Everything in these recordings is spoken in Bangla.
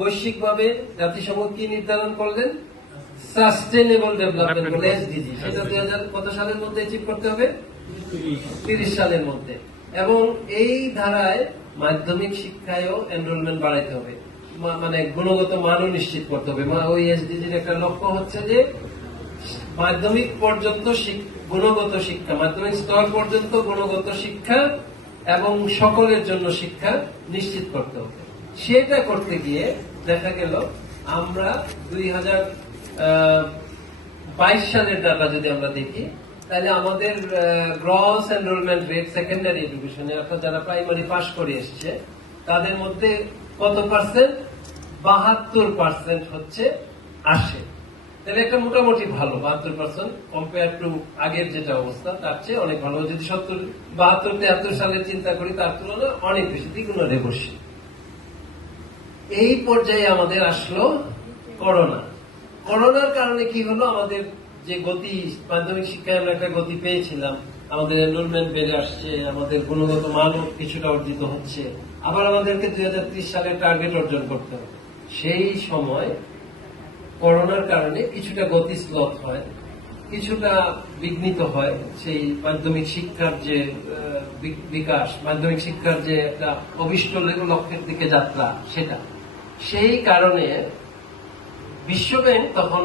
বৈশ্বিকভাবে জাতিসংঘ কি নির্ধারণ করলেন? সাস্টেনেবল ডেভেলপমেন্ট গোল এসডিজি, সেটা 2000 কত সালের মধ্যে অ্যাচিভ করতে হবে? 30 সালের মধ্যে। এবং এই ধারায় মাধ্যমিক শিক্ষায়ও এনরোলমেন্ট বাড়াইতে হবে, মানে গুণগত মানও নিশ্চিত করতে হবে। ওই এসডিজির একটা লক্ষ্য হচ্ছে যে মাধ্যমিক পর্যন্ত গুণগত শিক্ষা, মাধ্যমিক স্তর পর্যন্ত গুণগত শিক্ষা এবং সকলের জন্য শিক্ষা নিশ্চিত করতে হবে। সেটা করতে গিয়ে দেখা গেল আমরা 2022 সালের ডাটা যদি আমরা দেখি, তাহলে আমাদের গ্রস এনরোলমেন্ট রেট সেকেন্ডারি এডুকেশনে, অর্থাৎ যারা প্রাইমারি পাস করে এসছে তাদের মধ্যে কত পার্সেন্ট? 72% হচ্ছে আসে। তাহলে একটা মোটামুটি ভালো 72% কম্পেয়ার টু আগের যেটা অবস্থা তার চেয়ে অনেক ভালো। যদি 72-73 সালের চিন্তা করি তার তুলনায় অনেক বেশি, দ্বিগুণে বেশি। এই পর্যায়ে আমাদের আসলো করোনা। করোনার কারণে কি হলো? আমাদের যে গতি, মাধ্যমিক শিক্ষায় আমরা একটা গতি পেয়েছিলাম, আমাদের এনরোলমেন্ট বেড়ে আসছে, আমাদের গুণগত মানও কিছুটা অর্জিত হচ্ছে, আবার আমাদেরকে 2030 সালের টার্গেট অর্জন করতে হবে। সেই সময় করোনার কারণে কিছুটা গতি স্লথ হয়, কিছুটা বিঘ্নিত হয় সেই মাধ্যমিক শিক্ষার যে বিকাশ, মাধ্যমিক শিক্ষার যে একটা অভিষ্ট লক্ষ্যের দিকে যাত্রা, সেটা। সেই কারণে বিশ্বব্যাংক তখন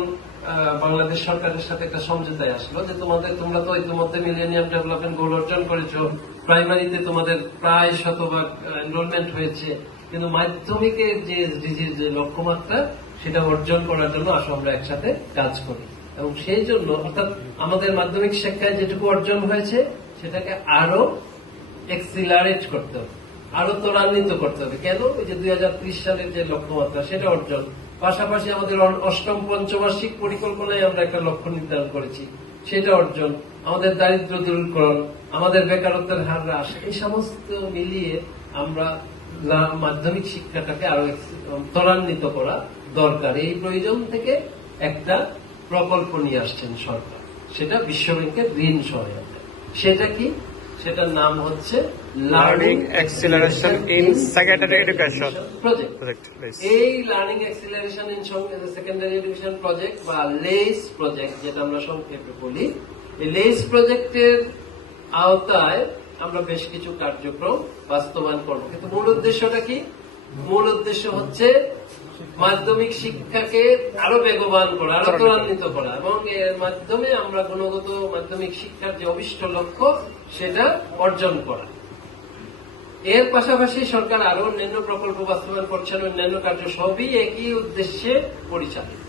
বাংলাদেশ সরকারের সাথে একটা সমঝোতায় আসলো যে তোমরা তো ইতিমধ্যে মিলেনিয়াম ডেভেলপমেন্ট গোল অর্জন করেছো, প্রাইমারিতে তোমাদের প্রায় 100% এনরোলমেন্ট হয়েছে, কিন্তু মাধ্যমিকের যে এসডিজির যে লক্ষ্যমাত্রা সেটা অর্জন করার জন্য আসো আমরা একসাথে কাজ করি। এবং সেই জন্য অর্থাৎ আমাদের মাধ্যমিক শিক্ষায় যেটুকু অর্জন হয়েছে সেটাকে আরো এক্সিলারেট করতে হবে, আরো ত্বরান্বিত করতে হবে। কেন? ওই যে 2030 সালের যে লক্ষ্যমাত্রা সেটা অর্জন, পাশাপাশি আমাদের অষ্টম পঞ্চবার্ষিক পরিকল্পনায় আমরা একটা লক্ষ্য নির্ধারণ করেছি, সেটা অর্জন, আমাদের দারিদ্র দূরীকরণ, আমাদের বেকারত্বের হার হ্রাস, এই সমস্ত মিলিয়ে আমরা মাধ্যমিক শিক্ষাটাকে আরো ত্বরান্বিত করা দরকার। এই প্রয়োজন থেকে একটা প্রকল্প নিয়ে আসছেন সরকার, সেটা বিশ্বব্যাংকের ঋণ সহায়তা। সেটা কি? সেটার নাম হচ্ছে learning acceleration in secondary education project. এই learning acceleration in secondary education project বা লেইস প্রজেক্ট, যেটা আমরা সংক্ষেপে বলি, এই লেইস প্রজেক্টের আওতায় আমরা বেশ কিছু কার্যক্রম বাস্তবায়ন করব। কিন্তু মূল উদ্দেশ্যটা কি? মূল উদ্দেশ্য হচ্ছে মাধ্যমিক শিক্ষাকে আরো বেগবান করা, আরো ত্বরান্বিত করা, এবং এর মাধ্যমে আমরা গুণগত মাধ্যমিক শিক্ষার যে অভিষ্ট লক্ষ্য সেটা অর্জন করা। এর পাশাপাশি সরকার আরো অন্যান্য প্রকল্প বাস্তবায়ন করছেন, অন্যান্য কার্য সবই একই উদ্দেশ্যে পরিচালিত।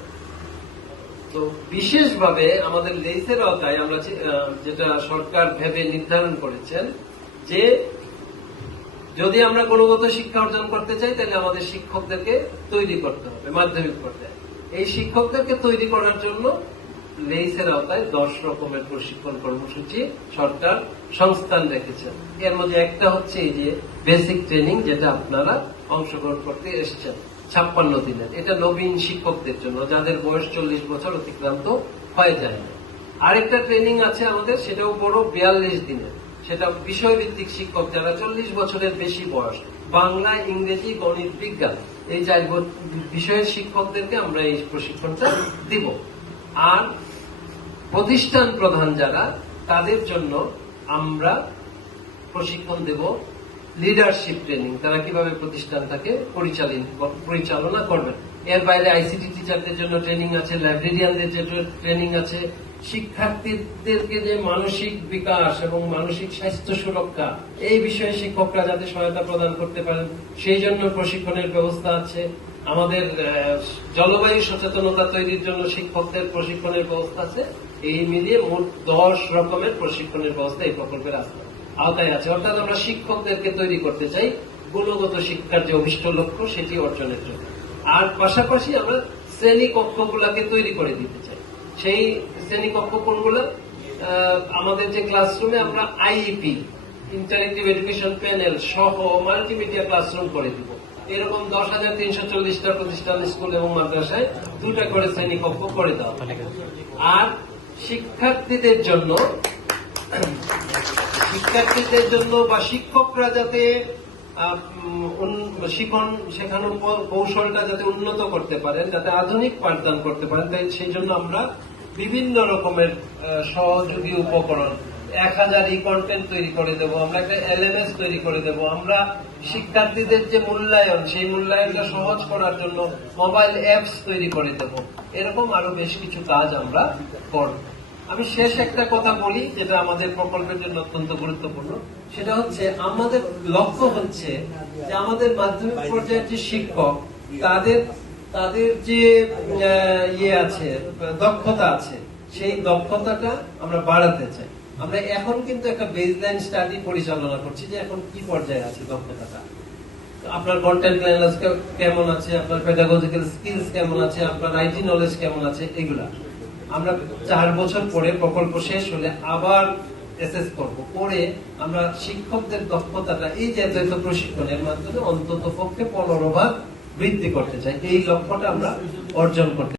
তো বিশেষভাবে আমাদের লেইসের আওতায় আমরা যেটা সরকার ভেবে নির্ধারণ করেছেন যে যদি আমরা গুণগত শিক্ষা অর্জন করতে চাই তাহলে আমাদের শিক্ষকদেরকে তৈরি করতে হবে মাধ্যমিক পর্যায়ে। এই শিক্ষকদেরকে তৈরি করার জন্য লেইসের আওতায় 10 রকমের প্রশিক্ষণ কর্মসূচি সরকার সংস্থান রেখেছেন। এর মধ্যে একটা হচ্ছে এই যে বেসিক ট্রেনিং, যেটা আপনারা অংশগ্রহণ করতে এসেছেন 56 দিনের। এটা নবীন শিক্ষকদের জন্য, যাদের বয়স 40 বছর অতিক্রান্ত হয়ে যায় না। আরেকটা ট্রেনিং আছে আমাদের, সেটাও বড়, 42 দিনের। সেটা বিষয়ভিত্তিক শিক্ষক, যারা 40 বছরের বেশি বয়স, বাংলা, ইংরেজি, গণিত, বিজ্ঞান, এই 4 বিষয়ের শিক্ষকদেরকে আমরা এই প্রশিক্ষণটা দিব। আর প্রতিষ্ঠান প্রধান যারা, তাদের জন্য আমরা প্রশিক্ষণ দেব লিডারশিপ ট্রেনিং, তারা কিভাবে প্রতিষ্ঠানটাকে পরিচালনা করবেন। এর বাইরে আইসিটি টিচারদের জন্য ট্রেনিং আছে, লাইব্রেরিয়ানদের জন্য ট্রেনিং আছে, শিক্ষার্থীদেরকে যে মানসিক বিকাশ এবং মানসিক স্বাস্থ্য সুরক্ষা এই বিষয়ে শিক্ষকরা যাতে সহায়তা প্রদান করতে পারেন সেই জন্য প্রশিক্ষণের ব্যবস্থা আছে। আমাদের জলবায়ু সচেতনতা তৈরির জন্য শিক্ষকদের প্রশিক্ষণের ব্যবস্থা আছে। এই মিলিয়ে মোট 10 রকমের প্রশিক্ষণের ব্যবস্থা এই প্রকল্পের আওতায় আছে। অর্থাৎ আমরা শিক্ষকদেরকে তৈরি করতে চাই গুণগত শিক্ষার যে অভিষ্ট লক্ষ্য সেটি অর্জনের জন্য। আর পাশাপাশি আমরা শ্রেণী কক্ষগুলাকে তৈরি করে দিতে চাই। সেই শ্রেণীকক্ষ কোনগুলো? আমাদের যে ক্লাসরুমে আমরা আইইপি, ইন্টারেক্টিভ এডুকেশন প্যানেল সহ মাল্টিমিডিয়া ক্লাসরুম করে দিব। এরকম 10,340টা প্রতিষ্ঠান, স্কুল এবং মাদ্রাসায় 2টা করে শ্রেণীকক্ষ করে দেওয়া। আর শিক্ষার্থীদের জন্য বা শিক্ষকরা যাতে শিখন শেখানোর কৌশলটা যাতে উন্নত করতে পারেন, যাতে আধুনিক পাঠদান করতে পারেন, তাই সেই জন্য আমরা বিভিন্ন রকমের সহযোগী উপকরণ 1000 কন্টেন্ট তৈরি করে দেব, আমরা একটা এলএমএস তৈরি করে দেব, আমরা শিক্ষার্থীদের যে মূল্যায়ন সেই মূল্যায়নটা সহজ করার জন্য মোবাইল অ্যাপস তৈরি করে দেব। এরকম আরো বেশ কিছু কাজ আমরা করব। আমি শেষ একটা কথা বলি যেটা আমাদের প্রকল্পের জন্য অত্যন্ত গুরুত্বপূর্ণ, সেটা হচ্ছে আমাদের লক্ষ্য হচ্ছে যে আমাদের মাধ্যমিক পর্যায়ের যে শিক্ষক তাদের তাদের যে ইয়ে আছে, দক্ষতা আছে, সেই দক্ষতাটা আমরা বাড়াতে চাই। আমরা এখন কিন্তু একটা বেসলাইন স্টাডি পরিচালনা করছি যে এখন কি পর্যায়ে আছে দক্ষতাটা, আপনার কন্টেন্ট নলেজ কেমন আছে, আপনার পেডাগজিক্যাল স্কিলস কেমন আছে, আপনার আইটি নলেজ কেমন আছে, এগুলা আমরা 4 বছর পরে প্রকল্প শেষ হলে আবার অ্যাসেস করব, করে আমরা শিক্ষকদের দক্ষতাটা এই যে এত প্রশিক্ষণের মাধ্যমে অন্তত পক্ষে 15 ভাগ বৃদ্ধি করতে চাই। এই লক্ষ্যটা আমরা অর্জন করতে